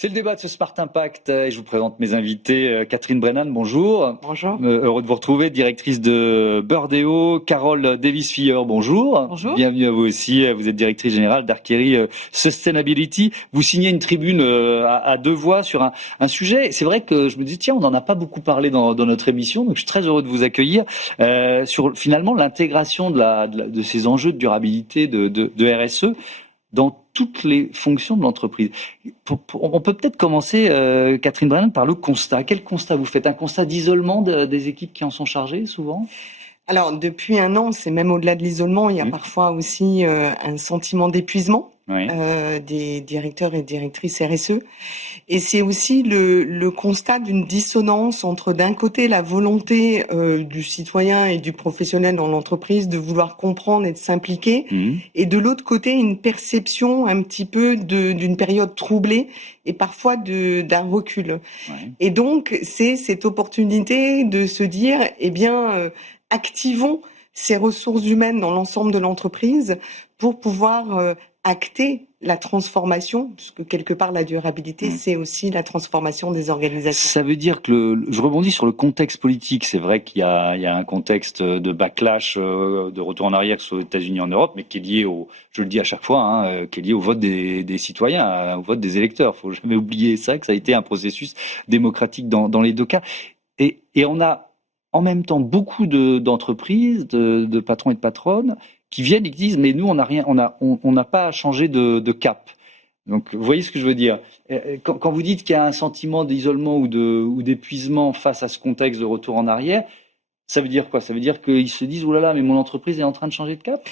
C'est le débat de ce Smart Impact et je vous présente mes invités. Catherine Brennan, bonjour. Bonjour. Heureux de vous retrouver, directrice de Burdeo. Carole Davis-Filler, bonjour. Bonjour. Bienvenue à vous aussi. Vous êtes directrice générale d'Arkery Sustainability. Vous signez une tribune à deux voix sur un sujet. C'est vrai que je me dis, tiens, on n'en a pas beaucoup parlé dans notre émission, donc je suis très heureux de vous accueillir sur finalement l'intégration de ces enjeux de durabilité, de RSE dans toutes les fonctions de l'entreprise. On peut peut-être commencer, Catherine Brennan, par le constat. Quel constat vous faites? Un constat d'isolement des équipes qui en sont chargées, souvent? Alors, depuis un an, c'est même au-delà de l'isolement, il y a parfois aussi un sentiment d'épuisement des directeurs et directrices RSE. Et c'est aussi le constat d'une dissonance entre, d'un côté, la volonté du citoyen et du professionnel dans l'entreprise de vouloir comprendre et de s'impliquer, et de l'autre côté, une perception un petit peu d'une période troublée et parfois d'un recul. Et donc, c'est cette opportunité de se dire, activons ces ressources humaines dans l'ensemble de l'entreprise pour pouvoir acter la transformation, puisque quelque part la durabilité, c'est aussi la transformation des organisations. Ça veut dire que je rebondis sur le contexte politique. C'est vrai qu'il y a un contexte de backlash, de retour en arrière, que ce soit aux États-Unis et en Europe, mais qui est lié je le dis à chaque fois, qui est lié au vote des citoyens, au vote des électeurs. Faut jamais oublier ça, que ça a été un processus démocratique dans les deux cas. Et on a en même temps beaucoup d'entreprises, de patrons et de patronnes qui viennent et qui disent mais nous on n'a pas changé de cap. Donc vous voyez ce que je veux dire. Quand vous dites qu'il y a un sentiment d'isolement ou d'épuisement face à ce contexte de retour en arrière, ça veut dire quoi? Ça veut dire qu'ils se disent oh là là, mais mon entreprise est en train de changer de cap?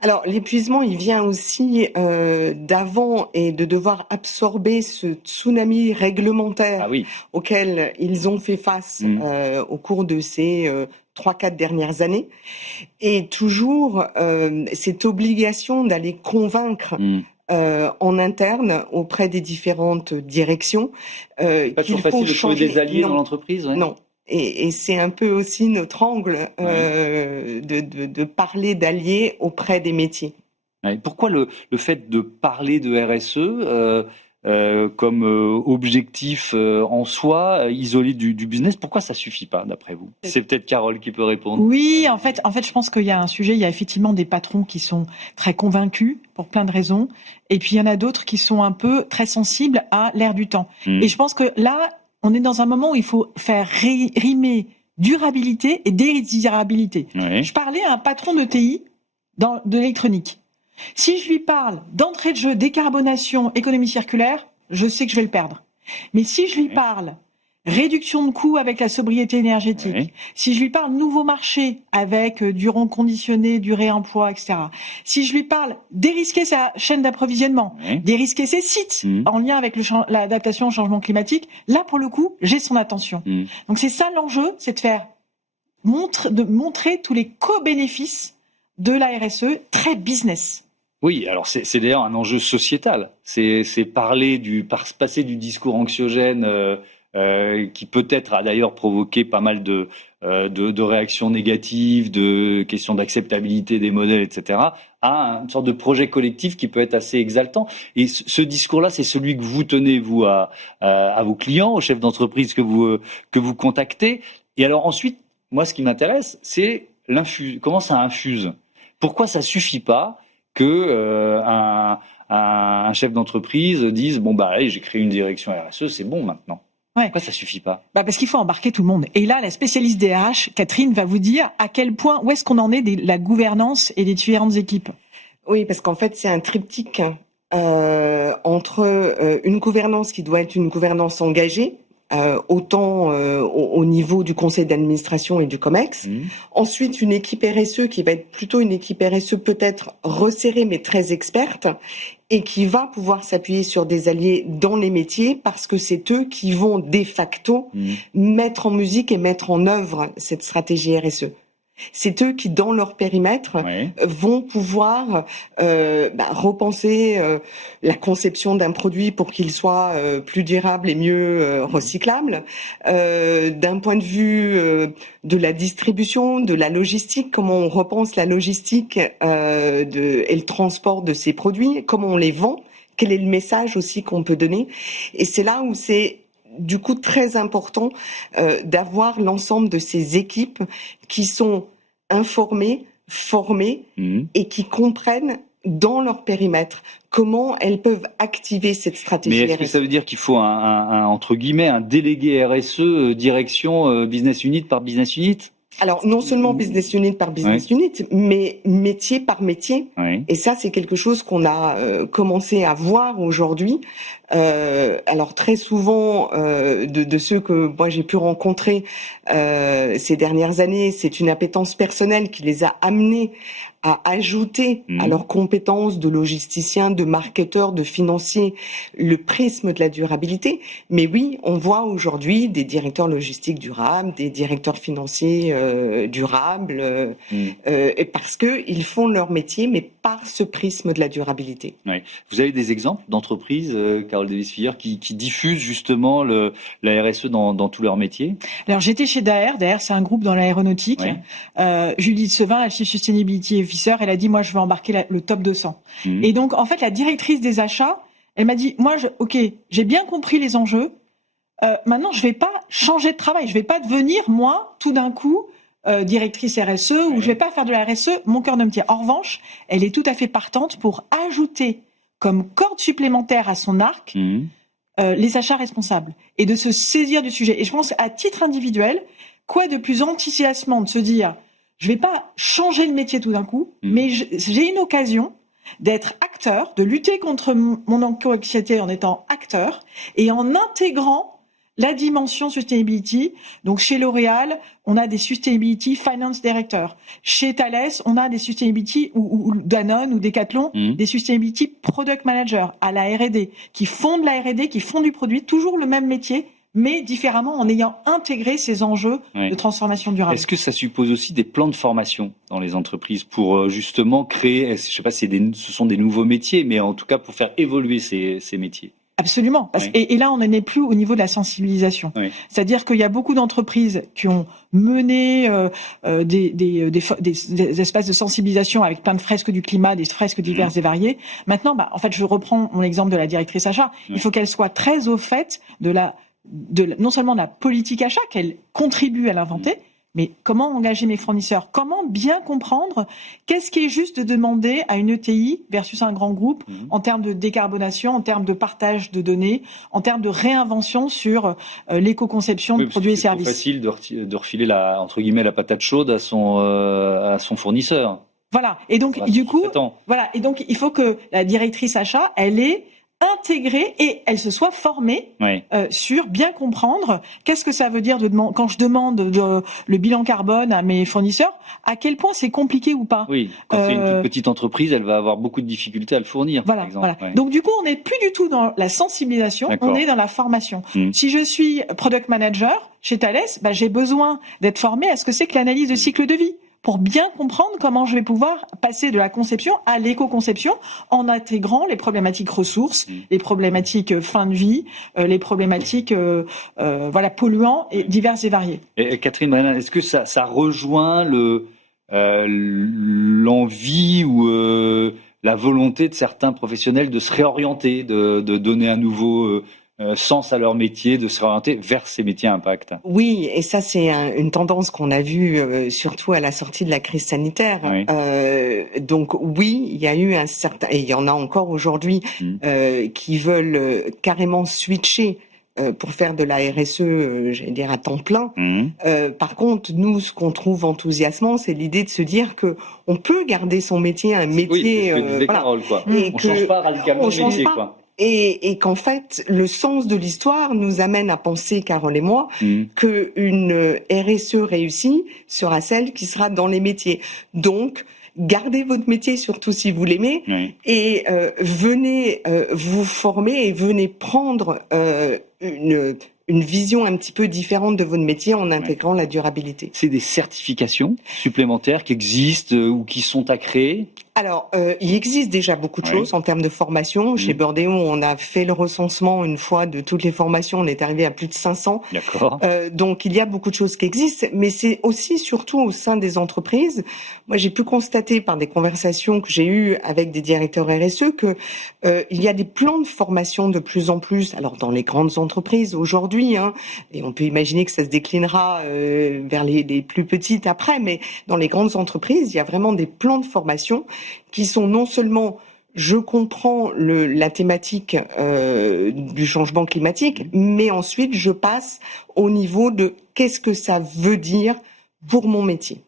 Alors l'épuisement, il vient aussi d'avant et de devoir absorber ce tsunami réglementaire auquel ils ont fait face au cours de ces 3-4 dernières années, et toujours cette obligation d'aller convaincre en interne auprès des différentes directions. Pas toujours facile de trouver des alliés dans l'entreprise. Non. Et c'est un peu aussi notre angle de parler d'alliés auprès des métiers. Pourquoi le fait de parler de RSE comme objectif en soi, isolé du business, pourquoi ça suffit pas d'après vous? C'est peut-être Carole qui peut répondre. Oui, en fait, je pense qu'il y a un sujet, il y a effectivement des patrons qui sont très convaincus pour plein de raisons, et puis il y en a d'autres qui sont un peu très sensibles à l'air du temps. Et je pense que là, on est dans un moment où il faut faire rimer durabilité et désirabilité. Je parlais à un patron de TI de l'électronique. Si je lui parle d'entrée de jeu, décarbonation, économie circulaire, je sais que je vais le perdre. Mais si je lui parle réduction de coûts avec la sobriété énergétique, si je lui parle nouveau marché avec du reconditionné, du réemploi, etc. Si je lui parle dérisquer sa chaîne d'approvisionnement, dérisquer ses sites en lien avec l'adaptation au changement climatique, là pour le coup, j'ai son attention. Donc c'est ça l'enjeu, c'est de montrer tous les co-bénéfices de la RSE très business. Oui, alors c'est d'ailleurs un enjeu sociétal. C'est passer du discours anxiogène qui peut-être a d'ailleurs provoqué pas mal de réactions négatives, de questions d'acceptabilité des modèles, etc., à une sorte de projet collectif qui peut être assez exaltant. Et ce discours-là, c'est celui que vous tenez, vous, à vos clients, aux chefs d'entreprise que vous contactez. Et alors ensuite, moi, ce qui m'intéresse, c'est comment ça infuse. Pourquoi ça suffit pas que un chef d'entreprise dise allez, j'ai créé une direction RSE, c'est bon maintenant. Pourquoi ça suffit pas? Parce qu'il faut embarquer tout le monde. Et là, la spécialiste des RH, Catherine, va vous dire à quel point, où est-ce qu'on en est de la gouvernance et des différentes équipes. Oui, parce qu'en fait, c'est un triptyque entre une gouvernance qui doit être une gouvernance engagée, autant au niveau du conseil d'administration et du COMEX. Ensuite, une équipe RSE qui va être plutôt une équipe RSE peut-être resserrée mais très experte, et qui va pouvoir s'appuyer sur des alliés dans les métiers parce que c'est eux qui vont de facto mettre en musique et mettre en œuvre cette stratégie RSE. C'est eux qui, dans leur périmètre, vont pouvoir repenser la conception d'un produit pour qu'il soit plus durable et mieux recyclable. D'un point de vue de la distribution, de la logistique, comment on repense la logistique et le transport de ces produits, comment on les vend, quel est le message aussi qu'on peut donner. Et c'est là où c'est du coup très important d'avoir l'ensemble de ces équipes qui sont informées, formées et qui comprennent dans leur périmètre comment elles peuvent activer cette stratégie. Mais est-ce que ça veut dire qu'il faut entre guillemets un délégué RSE direction business unit par business unit? Alors, non seulement business unit par business unit, mais métier par métier. Oui. Et ça, c'est quelque chose qu'on a commencé à voir aujourd'hui. Alors, très souvent, de ceux que moi j'ai pu rencontrer ces dernières années, c'est une appétence personnelle qui les a amenés à ajouter à leurs compétences de logisticiens, de marketeurs, de financiers, le prisme de la durabilité. Mais oui, on voit aujourd'hui des directeurs logistiques durables, des directeurs financiers durables, et parce que ils font leur métier, mais par ce prisme de la durabilité. Oui. Vous avez des exemples d'entreprises, Carole Davis-Filler, qui diffusent justement la RSE dans tous leurs métiers? Alors j'étais chez Daher. Daher, c'est un groupe dans l'aéronautique. Oui. Judith Sevin, la Chief Sustainability Officer, elle a dit moi je veux embarquer le top 200. Et donc en fait la directrice des achats, elle m'a dit moi j'ai bien compris les enjeux. Maintenant je vais pas changer de travail, je vais pas devenir moi tout d'un coup directrice RSE ou je vais pas faire de la RSE mon cœur de métier. En revanche, elle est tout à fait partante pour ajouter comme corde supplémentaire à son arc les achats responsables et de se saisir du sujet. Et je pense à titre individuel, quoi de plus enthousiasmant de se dire je vais pas changer de métier tout d'un coup, mais j'ai une occasion d'être acteur, de lutter contre mon anxiété en étant acteur et en intégrant la dimension sustainability. Donc chez L'Oréal, on a des sustainability finance directors. Chez Thales, on a des sustainability ou Danone ou Decathlon, des sustainability product managers à la R&D qui font de la R&D, qui font du produit, toujours le même métier, mais différemment en ayant intégré ces enjeux de transformation durable. Est-ce que ça suppose aussi des plans de formation dans les entreprises pour justement créer, je sais pas si ce sont des nouveaux métiers, mais en tout cas pour faire évoluer ces métiers? Absolument. Et là, on n'en est plus au niveau de la sensibilisation. Oui. C'est-à-dire qu'il y a beaucoup d'entreprises qui ont mené des espaces de sensibilisation avec plein de fresques du climat, des fresques diverses et variées. Maintenant, en fait, je reprends mon exemple de la directrice achat. Il faut qu'elle soit très au fait non seulement de la politique achat, qu'elle contribue à l'inventer, mais comment engager mes fournisseurs? Comment bien comprendre qu'est-ce qui est juste de demander à une ETI versus un grand groupe en termes de décarbonation, en termes de partage de données, en termes de réinvention sur l'éco-conception de produits et services. C'est facile de refiler entre guillemets la patate chaude à son fournisseur. Voilà. Et donc du coup, Et donc il faut que la directrice achat, elle ait intégrée et elle se soit formée sur bien comprendre qu'est-ce que ça veut dire quand je demande le bilan carbone à mes fournisseurs, à quel point c'est compliqué ou pas. Oui, quand c'est une toute petite entreprise, elle va avoir beaucoup de difficultés à le fournir, par exemple. Voilà. Donc du coup, on n'est plus du tout dans la sensibilisation, on est dans la formation. Si je suis product manager chez Thales, j'ai besoin d'être formé à ce que c'est que l'analyse de cycle de vie, pour bien comprendre comment je vais pouvoir passer de la conception à l'éco-conception en intégrant les problématiques ressources, les problématiques fin de vie, les problématiques polluants et diverses et variées. Et Catherine Brennan, est-ce que ça rejoint l'envie ou la volonté de certains professionnels de se réorienter, de donner un nouveau sens à leur métier, de se réorienter vers ces métiers à impact? Oui, et ça c'est une tendance qu'on a vue surtout à la sortie de la crise sanitaire. Oui. Donc oui, il y a eu et il y en a encore aujourd'hui qui veulent carrément switcher pour faire de la RSE, j'allais dire à temps plein. Par contre, nous, ce qu'on trouve enthousiasmant, c'est l'idée de se dire que on peut garder son métier, un métier. Oui, quoi. On change pas radicalement de métier, quoi. Et qu'en fait, le sens de l'histoire nous amène à penser, Carole et moi, qu'une RSE réussie sera celle qui sera dans les métiers. Donc, gardez votre métier, surtout si vous l'aimez, et venez vous former et venez prendre une vision un petit peu différente de votre métier en intégrant la durabilité. C'est des certifications supplémentaires qui existent ou qui sont à créer? Alors, il existe déjà beaucoup de choses en termes de formation. Chez Burdeo, on a fait le recensement une fois de toutes les formations. On est arrivé à plus de 500. D'accord. Donc, il y a beaucoup de choses qui existent, mais c'est aussi surtout au sein des entreprises. Moi, j'ai pu constater par des conversations que j'ai eues avec des directeurs RSE que il y a des plans de formation de plus en plus. Alors, dans les grandes entreprises aujourd'hui, et on peut imaginer que ça se déclinera vers les plus petites après, mais dans les grandes entreprises, il y a vraiment des plans de formation qui sont non seulement je comprends la thématique du changement climatique, mais ensuite je passe au niveau de qu'est-ce que ça veut dire pour mon métier.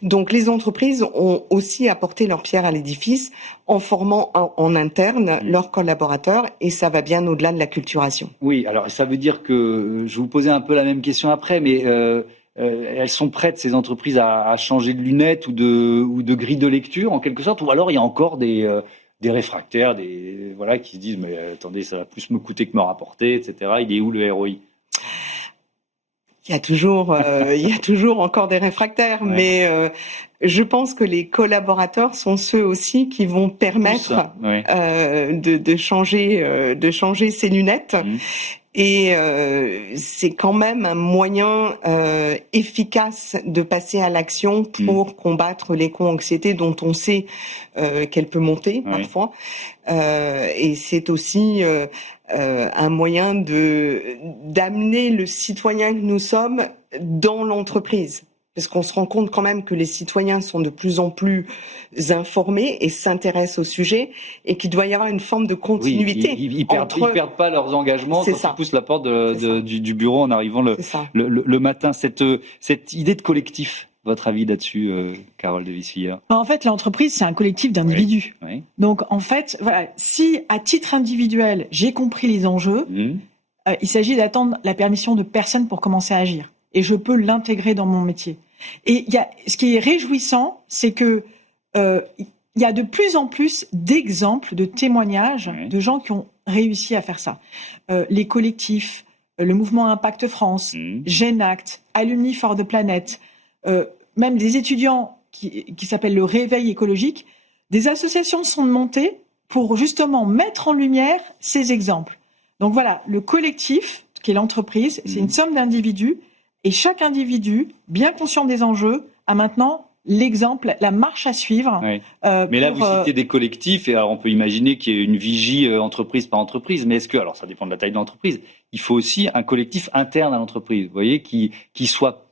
Donc les entreprises ont aussi apporté leur pierre à l'édifice en formant en interne leurs collaborateurs, et ça va bien au-delà de l'acculturation. Oui, alors ça veut dire que je vais vous poser un peu la même question après, mais elles sont prêtes, ces entreprises, à changer de lunettes ou de grille de lecture en quelque sorte, ou alors il y a encore des réfractaires, qui se disent mais attendez, ça va plus me coûter que me rapporter, etc. Il est où le ROI? Il y a toujours encore des réfractaires, mais je pense que les collaborateurs sont ceux aussi qui vont permettre de changer ces lunettes. Et c'est quand même un moyen efficace de passer à l'action pour combattre l'éco-anxiété dont on sait qu'elle peut monter parfois. Et c'est aussi un moyen d'amener le citoyen que nous sommes dans l'entreprise. Parce qu'on se rend compte quand même que les citoyens sont de plus en plus informés et s'intéressent au sujet, et qu'il doit y avoir une forme de continuité. Ils perdent pas leurs engagements quand ils poussent la porte du bureau en arrivant le matin. Cette idée de collectif, votre avis là-dessus, Carole de Visselière? En fait, l'entreprise, c'est un collectif d'individus. Oui. Donc, en fait, voilà, si à titre individuel, j'ai compris les enjeux, il s'agit d'attendre la permission de personne pour commencer à agir. Et je peux l'intégrer dans mon métier. Et ce qui est réjouissant, c'est que il y a de plus en plus d'exemples, de témoignages de gens qui ont réussi à faire ça. Les collectifs, le mouvement Impact France, GenAct, Alumni for the Planet, même des étudiants qui s'appellent le Réveil écologique, des associations sont montées pour justement mettre en lumière ces exemples. Donc voilà, le collectif, qui est l'entreprise, c'est une somme d'individus. Et chaque individu, bien conscient des enjeux, a maintenant l'exemple, la marche à suivre. Mais là, vous citez des collectifs, et alors on peut imaginer qu'il y ait une vigie entreprise par entreprise. Mais est-ce que, alors ça dépend de la taille de l'entreprise, il faut aussi un collectif interne à l'entreprise, vous voyez, qui soit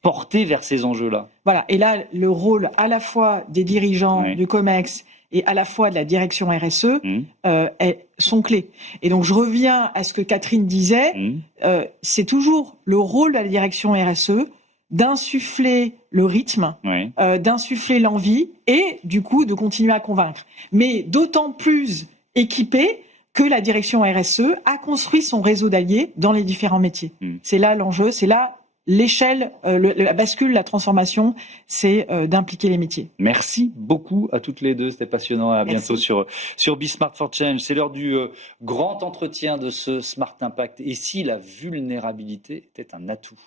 porté vers ces enjeux-là? Voilà. Et là, le rôle à la fois des dirigeants du COMEX et à la fois de la direction RSE sont clés. Et donc, je reviens à ce que Catherine disait, c'est toujours le rôle de la direction RSE d'insuffler le rythme, d'insuffler l'envie et, du coup, de continuer à convaincre. Mais d'autant plus équipée que la direction RSE a construit son réseau d'alliés dans les différents métiers. C'est là l'enjeu, c'est là l'échelle, la bascule, la transformation, c'est d'impliquer les métiers. Merci beaucoup à toutes les deux, c'était passionnant. À bientôt sur Be Smart for Change. C'est l'heure du grand entretien de ce Smart Impact. Et si la vulnérabilité était un atout?